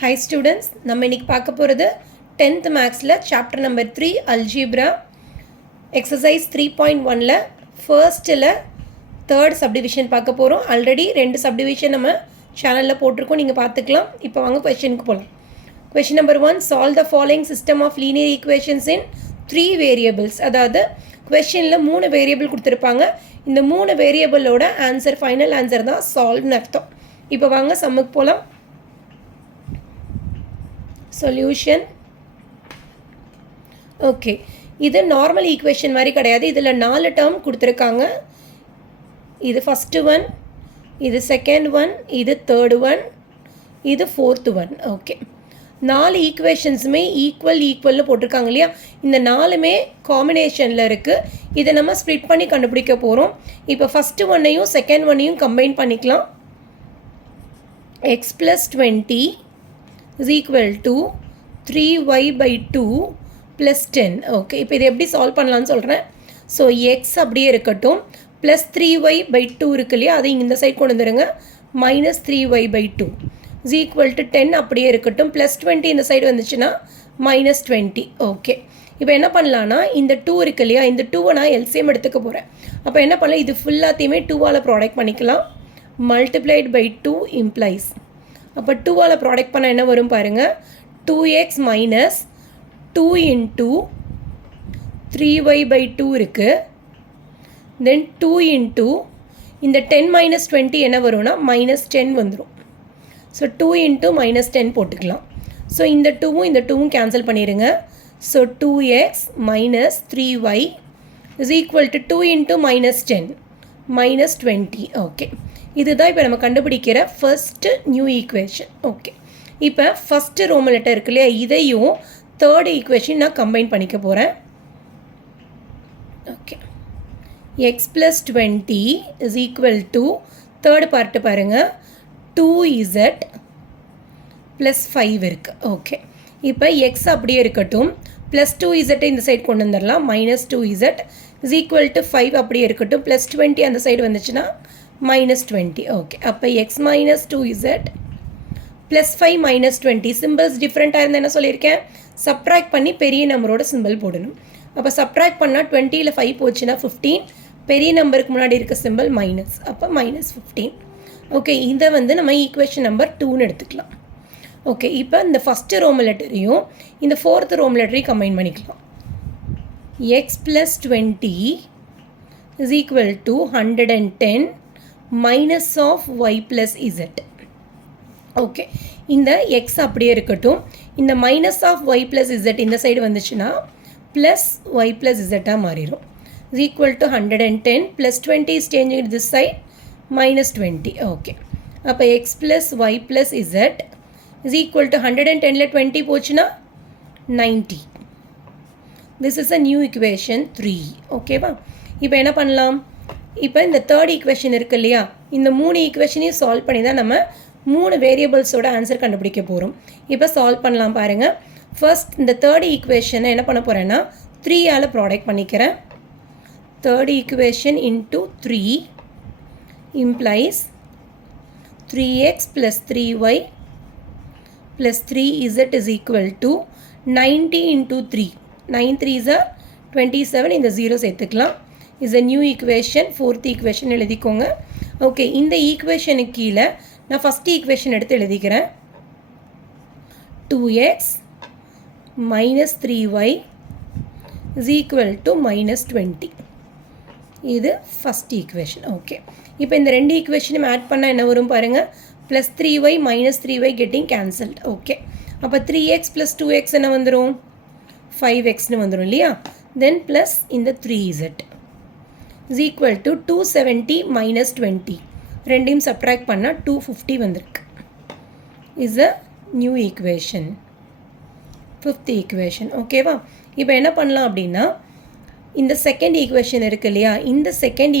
Hi students, நம்ம இன்னைக்கு பார்க்க போகிறது 10th மேக்ஸில் சாப்டர் நம்பர் 3 அல்ஜீப்ரா எக்ஸசைஸ் 3.1ல ஃபர்ஸ்ட்டில் தேர்ட் சப்டிவிஷன் பார்க்க போகிறோம். ஆல்ரெடி 2 சப்டிவிஷன் நம்ம சேனலில் போட்டிருக்கோம், நீங்கள் பார்த்துக்கலாம். இப்போ வாங்க கொஷனுக்கு போகலாம். Question number 1, solve the following system of linear equations in 3 variables. அதாவது கொஷனில் 3 வேரியபிள் கொடுத்துருப்பாங்க. இந்த 3 வேரியபிளோட ஆன்சர் ஃபைனல் ஆன்சர் தான் சால்வ்னு அர்த்தம். இப்போ வாங்க சம்முக்கு போகலாம். சொல்யூஷன். ஓகே, இது நார்மல் ஈக்குவேஷன் மாதிரி கிடையாது. இதில் 4 டேர்ம் கொடுத்துருக்காங்க. இது ஃபஸ்ட்டு ஒன், இது செகண்ட் ஒன், இது தேர்டு ஒன், இது ஃபோர்த்து ஒன். ஓகே, 4 ஈக்குவேஷன்ஸுமே ஈக்குவல்னு போட்டிருக்காங்க இல்லையா? இந்த 4மே காம்பினேஷனில் இருக்குது. இதை நம்ம ஸ்ப்ளிட் பண்ணி கண்டுபிடிக்க போகிறோம். இப்போ ஃபஸ்ட்டு ஒன்னையும் செகண்ட் ஒன்னையும் கம்பைன் பண்ணிக்கலாம். x + 20 is equal to 3y by 2 plus 10. Okay, இப்போ இது எப்படி சால்வ் பண்ணலான்னு சொல்கிறேன். ஸோ எக்ஸ் அப்படியே இருக்கட்டும், ப்ளஸ் 3y by 2 இருக்கு இல்லையா, அதை இந்த சைட் கொண்டு வந்துடுங்க. Minus 3y by 2 is equal to 10 அப்படியே இருக்கட்டும். ப்ளஸ் 20 இந்த சைடு வந்துச்சுன்னா மைனஸ் 20. ஓகே, இப்போ என்ன பண்ணலான்னா இந்த 2 இருக்கு இல்லையா, இந்த 2வை நான் எல்சிஎம் எடுத்துக்க போகிறேன். அப்போ என்ன பண்ணலாம், இது ஃபுல்லாத்தையுமே 2ஆல் ப்ராடக்ட் பண்ணிக்கலாம். மல்டிப்ளைட் பை 2 implies, அப்போ 2ஆல் ப்ராடக்ட் பண்ண என்ன வரும் பாருங்கள், 2x minus 2 into 3y by 2 இருக்குது. தென் 2 இன்ட்டு இந்த 10 மைனஸ் 20 என்ன வரும்னா மைனஸ் 10 வந்துடும். ஸோ 2 இன்ட்டு மைனஸ் 10 போட்டுக்கலாம். ஸோ இந்த 2வும் கேன்சல் பண்ணிடுங்க. So 2x minus 3y is equal to 2 into minus 10 minus 20. Okay, இதுதான் இப்போ நம்ம கண்டுபிடிக்கிற ஃபர்ஸ்ட்டு நியூ ஈக்குவேஷன். ஓகே, இப்போ ஃபஸ்ட்டு ரோமன் லெட்டர் இருக்கு இல்லையா, இதையும் தேர்ட் ஈக்குவேஷன் நான் கம்பைன் பண்ணிக்க போகிறேன். Okay, X plus 20 is equal to third part பாருங்கள், 2z ப்ளஸ் 5 இருக்குது. ஓகே, இப்போ எக்ஸ் அப்படியே இருக்கட்டும், ப்ளஸ் 2z இந்த சைடு கொண்டு வந்துடலாம். Minus 2z is equal to 5 அப்படியே இருக்கட்டும். ப்ளஸ் 20 அந்த சைடு வந்துச்சுன்னா மைனஸ் 20. ஓகே, அப்போ X minus 2z plus 5 minus 20. Symbols டிஃப்ரெண்ட்டாக இருந்தால் என்ன சொல்லியிருக்கேன், சப்ட்ராக்ட் பண்ணி பெரிய நம்பரோட சிம்பிள் போடணும். அப்போ சப்ட்ராக்ட் பண்ணால் 20ல் 5 போச்சுன்னா 15, பெரிய நம்பருக்கு முன்னாடி இருக்க சிம்பிள் மைனஸ், அப்போ மைனஸ் 15. ஓகே, இதை நம்ம ஈக்குவேஷன் நம்பர் 2ன்னு எடுத்துக்கலாம். ஓகே, இப்போ இந்த ஃபஸ்ட்டு ரோமன் லெட்டரையும் இந்த ஃபோர்த்து ரோமன் லெட்டரையும் கம்பைன் பண்ணிக்கலாம். X plus 20 is equal to 110 minus of y plus z. Okay, இந்த எக்ஸ் அப்படியே இருக்கட்டும், இந்த minus of y plus z இந்த சைடு வந்துச்சுன்னா ப்ளஸ் ஒய் ப்ளஸ் இசட்டாக மாறிடும். Is equal to 110 plus 20 is changing this side minus 20. Okay, அப்போ x plus y plus z is equal to 110ல் 20 போச்சுன்னா 90. This is a new equation 3. ஓகேவா, இப்போ என்ன பண்ணலாம், இப்போ இந்த தேர்ட் ஈக்குவேஷன் இருக்கு இல்லையா, இந்த 3 ஈக்குவேஷனையும் சால்வ் பண்ணி தான் நம்ம 3 வேரியபிள்ஸோட ஆன்சர் கண்டுபிடிக்க போகிறோம். இப்போ சால்வ் பண்ணலாம் பாருங்கள். ஃபர்ஸ்ட் இந்த தேர்ட் ஈக்குவேஷனை என்ன பண்ண போகிறேன்னா 3ஆல் ப்ராடக்ட் பண்ணிக்கிறேன். Third equation into 3 implies 3x plus 3y plus 3z is equal to 90 into 3. 9 3s are 27, இந்த 0 சேர்த்துக்கலாம். Is a new equation, fourth equation எழுதிக்கோங்க. ஓகே, இந்த ஈக்குவேஷனுக்கு கீழே நான் ஃபஸ்ட் ஈக்குவேஷன் எடுத்து எழுதிக்கிறேன். 2x minus 3y is equal to minus 20. இது first equation. Okay, இப்போ இந்த 2 ஈக்குவேஷனும் ஆட் பண்ணால் என்ன வரும் பாருங்கள், plus 3y minus 3y getting cancelled. Okay, அப்போ 3x ப்ளஸ் 2x என்ன வந்துடும், 5xன்னு வந்துடும் இல்லையா. தென் ப்ளஸ் இந்த 3z is equal to 270 minus 20. ரெண்டையும் சப்ட்ராக்ட் பண்ணால் 250 வந்திருக்கு. Is a new equation, fifth equation. ஓகேவா, இப்போ என்ன பண்ணலாம் அப்படின்னா இந்த செகண்ட் ஈக்குவேஷன் இருக்குது இல்லையா, இந்த செகண்ட்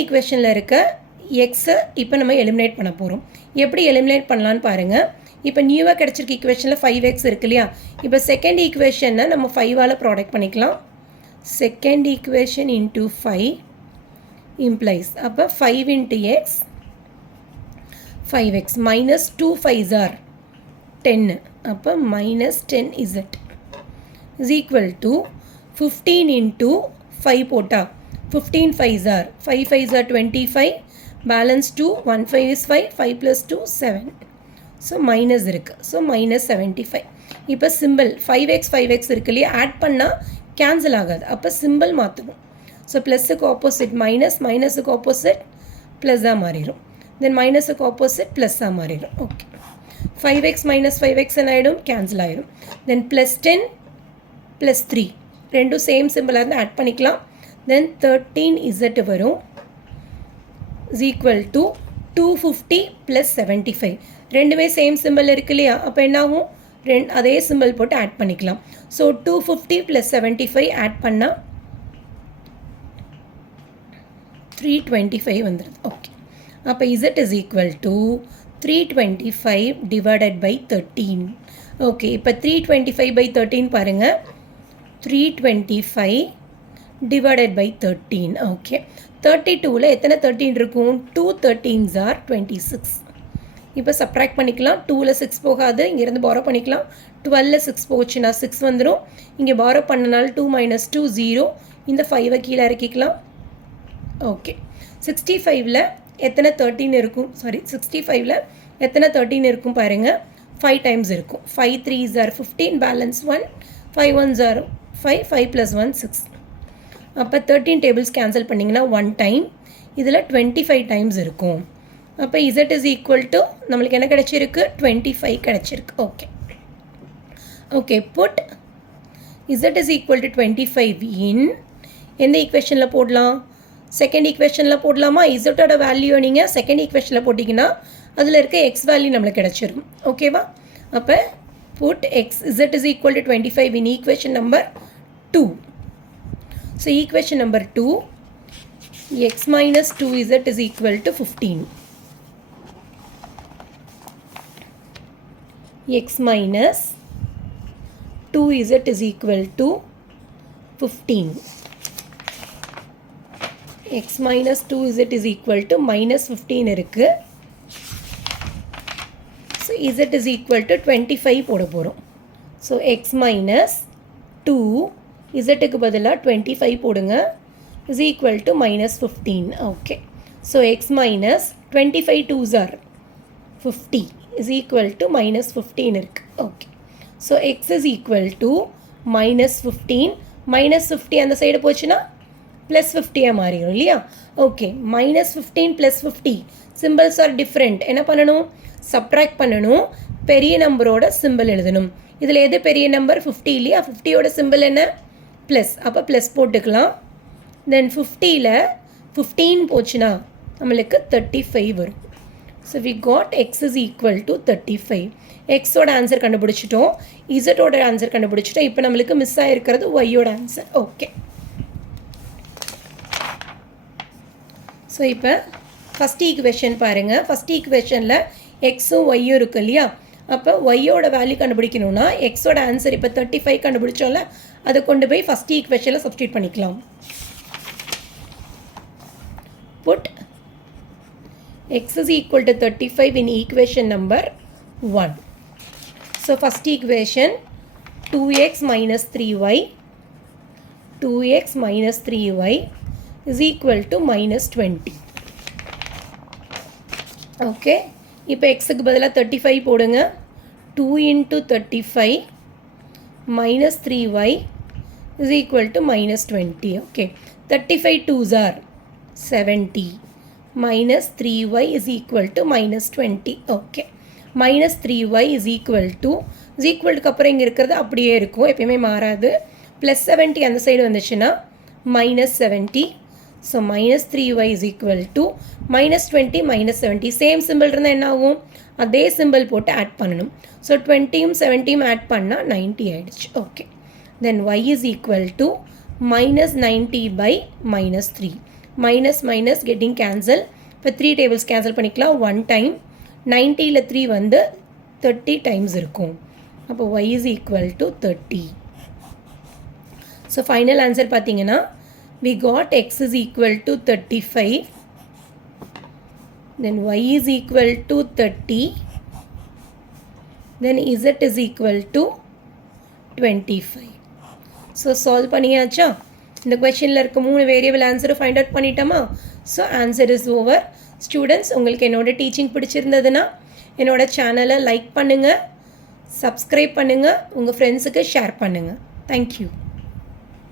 ஈக்குவேஷனில் இருக்க எக்ஸை இப்போ நம்ம எலிமினேட் பண்ண போகிறோம். எப்படி எலிமினேட் பண்ணலான்னு பாருங்கள். இப்போ நியூவாக கிடச்சிருக்க ஈக்குவேஷனில் 5x இருக்கு இல்லையா, இப்போ செகண்ட் ஈக்குவேஷனை நம்ம 5ஆல் ப்ராடக்ட் பண்ணிக்கலாம். செகண்ட் ஈக்குவேஷன் இன்ட்டு 5 implies, அப்போ 5 into x 5x minus 2 5s are 10. அப்போ minus 10z is equal to 15 into 5 போட்டா 15 5s are 5 5s are 25 balance 2 1 5 is 5 5 plus 2 7. So minus இருக்கு. So minus 75. இப்போ symbol 5x 5x இருக்கு இல்லையா add பண்ணால் cancel ஆகாது. அப்போ symbol மாற்றுவோம். ஸோ ப்ளஸுக்கு ஆப்போசிட் மைனஸ் மைனஸுக்கு ஆப்போசிட் ப்ளஸ்ஸாக மாறிடும். தென் மைனஸுக்கு ஆப்போசிட் ப்ளஸ்ஸாக மாறிடும். ஓகே 5x minus 5x என்ன ஆகிடும் கேன்சல் ஆகிடும். தென் ப்ளஸ் 10 ப்ளஸ் 3 ரெண்டும் சேம் சிம்பிளாக இருந்து ஆட் பண்ணிக்கலாம். தென் 13z வரும் இஸ் ஈக்குவல் டு 250 ப்ளஸ் 75 ரெண்டுமே சேம் சிம்பிள் இருக்கு இல்லையா அப்போ என்னாகும் அதே சிம்பிள் போட்டு ஆட் பண்ணிக்கலாம். ஸோ 250 ப்ளஸ் 75 ஆட் பண்ணால் 325 வந்துடுது. ஓகே அப்போ z is equal to 325 divided by 13. Okay இப்போ 325 by 13 பாருங்கள் 325 divided by 13. ஓகே 32ல் எத்தனை 13 இருக்கும் 2 13s are 26. இப்போ சப்ராக்ட் பண்ணிக்கலாம் 2ல் 6 போகாது இங்கேருந்து பாரோ பண்ணிக்கலாம் 12ல் 6 போச்சுன்னா 6 வந்துடும் இங்கே பாரோ பண்ணனால 2 minus 2 0 இந்த 5 கீழே இறக்கிக்கலாம். ஓகே 65ல் எத்தனை 13 இருக்கும் 65ல் எத்தனை 13 இருக்கும் பாருங்கள் 5 டைம்ஸ் இருக்கும் 5 3s are 15 balance 1 5 1s are 5 5 plus 1 6. அப்போ 13 டேபிள்ஸ் கேன்சல் பண்ணிங்கன்னா 1 டைம் இதில் 25 டைம்ஸ் இருக்கும். அப்போ z is equal to நம்மளுக்கு என்ன கிடச்சிருக்கு 25 கிடச்சிருக்கு. Okay okay put z is equal to 25 இன் எந்த ஈக்குவேஷனில் போடலாம் செகண்ட் ஈக்குவேஷனில் போடலாமா இசட்டோட வேல்யூ நீங்கள் செகண்ட் ஈக்குவேஷனில் போட்டிங்கன்னா அதில் இருக்க எக்ஸ் வேல்யூ நம்மளுக்கு கிடச்சிரும். ஓகேவா அப்போ put x z is equal to 25 in equation number 2. So equation number 2 x minus 2z is equal to 15. X minus 2z is equal to 15. X minus 2z is equal to minus 15 இருக்கு. So z is equal to 25 போட போகிறோம். So x minus 2 zக்கு பதிலாக 25 போடுங்க is equal to minus 15. Okay. So x minus 25 2s are 50 is equal to minus 15 இருக்கு. Okay. So x is equal to minus 15 minus 50 அந்த side போச்சுன்னா plus 50 மாறிடும் இல்லையா. Okay minus 15 plus 50 symbols are different. என்ன பண்ணணும் subtract பண்ணணும் பெரிய நம்பரோட சிம்பிள் எழுதணும். இதில் எது பெரிய நம்பர் 50 இல்லையா 50யோட சிம்பிள் என்ன ப்ளஸ் அப்போ ப்ளஸ் போட்டுக்கலாம். தென் 50ல் 15 போச்சுன்னா நம்மளுக்கு 35 வரும். So we got x is equal to 35. எக்ஸோட ஆன்சர் கண்டுபிடிச்சிட்டோம் இசட்டோட ஆன்சர் கண்டுபிடிச்சிட்டோம். இப்போ நம்மளுக்கு மிஸ் ஆகிருக்கிறது ஒய்யோட ஆன்சர். ஓகே ஸோ இப்போ ஃபஸ்ட் ஈக்குவேஷன் பாருங்கள் ஃபஸ்ட் ஈக்குவேஷனில் எக்ஸும் ஒய்யும் இருக்குது இல்லையா அப்போ ஒய்யோட வேல்யூ கண்டுபிடிக்கணும்னா எக்ஸோட ஆன்சர் இப்போ 35 கண்டுபிடிச்சோம்ல அதை கொண்டு போய் ஃபஸ்ட் ஈக்குவேஷனில் சப்ஸ்டியூட் பண்ணிக்கலாம். Put x is equal to 35 in equation number 1. So first equation 2x minus 3y 2x minus 3y is equal to minus 20. Okay. இப்போ xக்கு பதிலாக 35 போடுங்க 2 into 35 minus 3y is equal to minus 20. Okay. 35 2s are 70 minus 3y is equal to minus 20. Okay. minus 3y is equal to அப்புறம் இங்கே இருக்கிறது அப்படியே இருக்கும் எப்பயுமே மாறாது. ப்ளஸ் 70 அந்த சைடு வந்துச்சுன்னா minus 70. So minus 3y is equal to minus 20 minus 70 same simple இருந்தால் என்ன ஆகும் அதே சிம்பிள் போட்டு ஆட் பண்ணணும். ஸோ 20யும் 70யும் ஆட் பண்ணால் 90 ஆகிடுச்சு. Okay then y is equal to minus 90 by minus 3. Minus minus getting cancel. இப்போ 3 டேபிள்ஸ் கேன்சல் பண்ணிக்கலாம் 1 டைம் 90ல் 3 வந்து 30 டைம்ஸ் இருக்கும். அப்போ y is equal to 30. So final answer பார்த்தீங்கன்னா we got x is equal to 35 then y is equal to 30, then z is equal to 25. So solve பண்ணியாச்சா? இந்த கொஷனில் இருக்க 3 வேரியபிள் ஆன்சரை ஃபைண்ட் அவுட் பண்ணிட்டோமா? So answer is over. Students, உங்களுக்கு என்னோடய teaching பிடிச்சிருந்ததுன்னா என்னோடய சேனலை லைக் பண்ணுங்கள், சப்ஸ்கிரைப் பண்ணுங்கள், உங்கள் ஃப்ரெண்ட்ஸுக்கு ஷேர் பண்ணுங்கள். தேங்க்யூ.